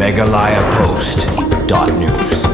MeghalayaPost.news.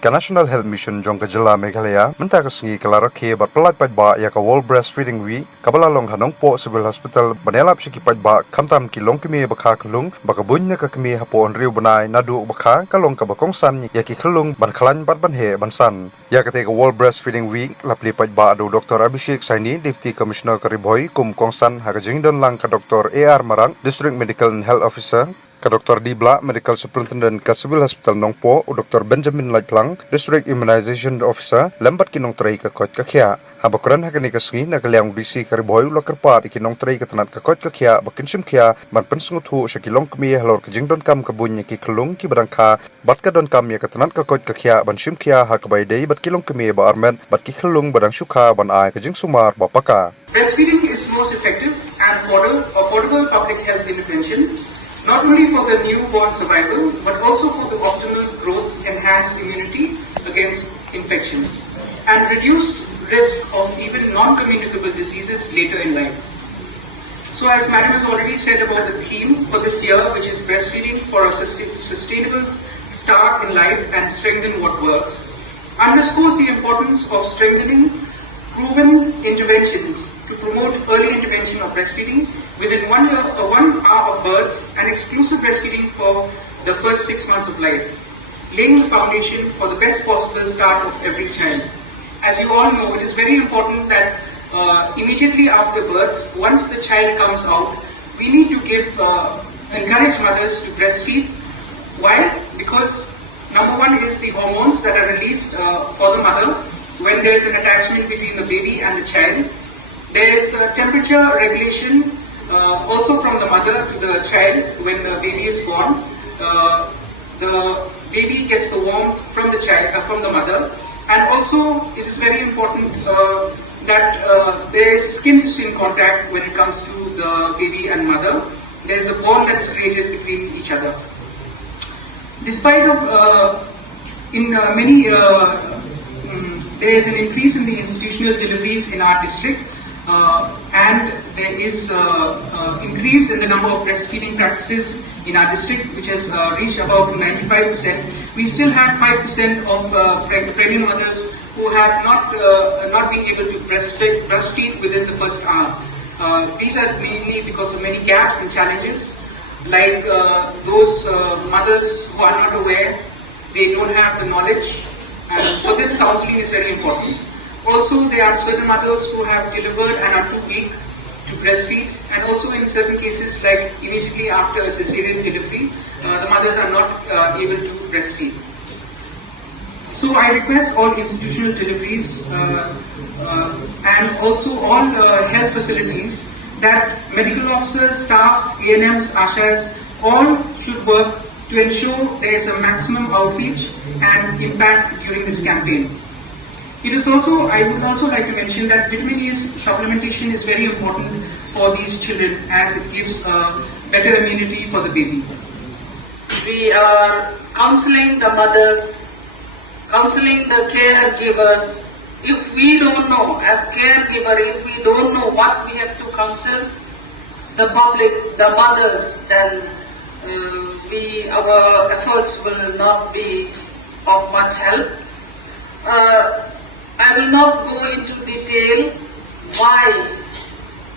National Health Mission jong kajala Meghalaya mentaka sengi kelara Khiah berpelat pajba ya ka World Breastfeeding Week kabala long nongpoh Civil Hospital Ïalap siki pajba kamtam Khyllung Kmie Bakha Khyllung baka Buiñ Naka Kmie hapon riu banai nadu bakha kalong Kaba Kongsan Ïaki Khyllung ban khalan bat ban he bansan ya ka World Breastfeeding Week lapli pajba adu Dr. Abhishek Saini Deputy Commissioner Karibhoi kum Kongsan haga jingdon lang ka Dr. AR Marang District Medical and Health Officer ka Dr. Dibla Medical Superintendent ka Civil Hospital Nongpoh u Dr. Benjamin Laiplang District Immunization Officer lambat kinong tray ka Koit ka Khiah habakuran hakani ka sengi nagaliang DC Karibhoi u lakarpat ikinong tray ka Tnad ka Koit ka Khiah bakin sim Khiah ban pensungut hu sa Khyllung Kmie halor ka jingdon kam ka Buiñ Naka Khyllung ki barangka bat ka don kam ya ka Tnad ka Koit ka Khiah ban sim Khiah ha ka bay Dei bat Khyllung Kmie ba armet bat ki Khyllung badang syukha ban ai ka jing sumar ba paka. Breastfeeding is most effective and affordable public health intervention, not only for the newborn survival, but also for the optimal growth, enhanced immunity against infections, and reduced risk of even non-communicable diseases later in life. So as Madam has already said about the theme for this year, which is breastfeeding for a sustainable start in life and strengthen what works, underscores the importance of strengthening proven interventions to promote early intervention of breastfeeding within 1 hour of birth and exclusive breastfeeding for the first 6 months of life, laying the foundation for the best possible start of every child. As you all know, it is very important that immediately after birth, once the child comes out, we need to encourage mothers to breastfeed. Why? Because number one is the hormones that are released for the mother when there is an attachment between the baby and the child. There is temperature regulation also from the mother to the child when the baby is born. The baby gets the warmth from the child, from the mother, and also it is very important that there is skin-to-skin contact when it comes to the baby and mother. There is a bond that is created between each other. Despite of there is an increase in the institutional deliveries in our district, and there is increase in the number of breastfeeding practices in our district, which has reached about 95%. We still have 5% of pregnant mothers who have not been able to breastfeed within the first hour. These are mainly because of many gaps and challenges, like those mothers who are not aware, they don't have the knowledge, and for this counseling is very important. Also, there are certain mothers who have delivered and are too weak to breastfeed, and also in certain cases like immediately after a cesarean delivery, the mothers are not able to breastfeed. So I request all institutional deliveries and also all health facilities that medical officers, staffs, ANMs, ASHAs, all should work to ensure there is a maximum outreach and impact during this campaign. It is also, I would also like to mention that vitamin E supplementation is very important for these children as it gives better immunity for the baby. We are counseling the mothers, counseling the caregivers. If we don't know, as caregiver, if we don't know what we have to counsel the public, the mothers, then our efforts will not be of much help. I will not go into detail why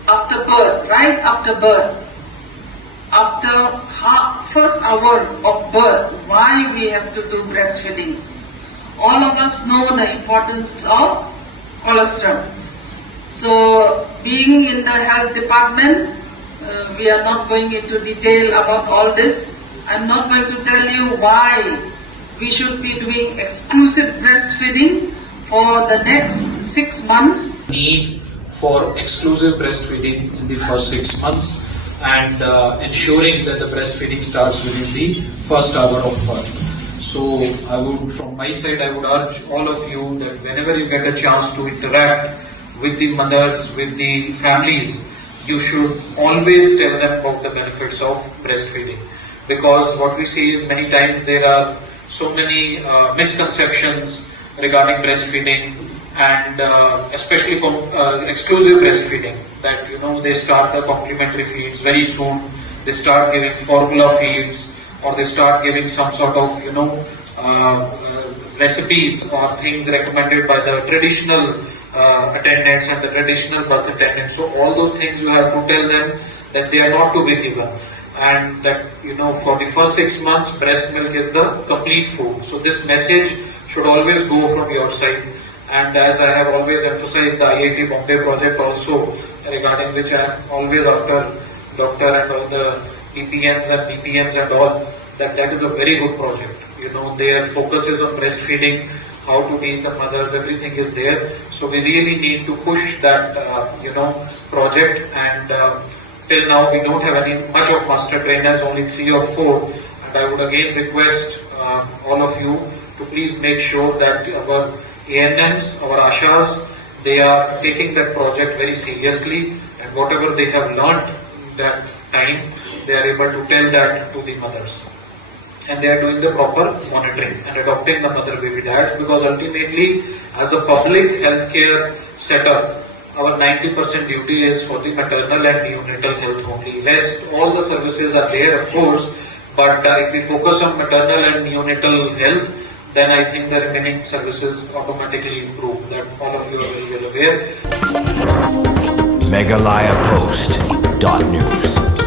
after birth, right after birth, after first hour of birth, why we have to do breastfeeding. All of us know the importance of cholesterol. So being in the health department, we are not going into detail about all this. I'm not going to tell you why we should be doing exclusive breastfeeding for the next 6 months. Need for exclusive breastfeeding in the first 6 months and ensuring that the breastfeeding starts within the first hour of birth. So from my side, I would urge all of you that whenever you get a chance to interact with the mothers, with the families, you should always tell them about the benefits of breastfeeding. Because what we see is many times there are so many misconceptions regarding breastfeeding and especially exclusive breastfeeding, that they start the complementary feeds very soon, they start giving formula feeds, or they start giving some sort of, recipes or things recommended by the traditional attendants and the traditional birth attendants. So all those things you have to tell them that they are not to be given, and that for the first 6 months breast milk is the complete food. So this message should always go from your side. And as I have always emphasized, the IIT Bombay project also, regarding which I am always after doctor and all the PPMs and BPMs and all, that is a very good project. Their focus is on breastfeeding, how to teach the mothers, everything is there. So we really need to push that, project. And till now we don't have much of master trainers, only 3 or 4. And I would again request all of you to please make sure that our ANMs, our ASHAs, they are taking that project very seriously, and whatever they have learnt that time, they are able to tell that to the mothers. And they are doing the proper monitoring and adopting the mother-baby diets, because ultimately, as a public healthcare setup, our 90% duty is for the maternal and neonatal health only. Rest, all the services are there, of course, but if we focus on maternal and neonatal health, then I think the remaining services automatically improve. That all of you are very well aware. meghalayapost.news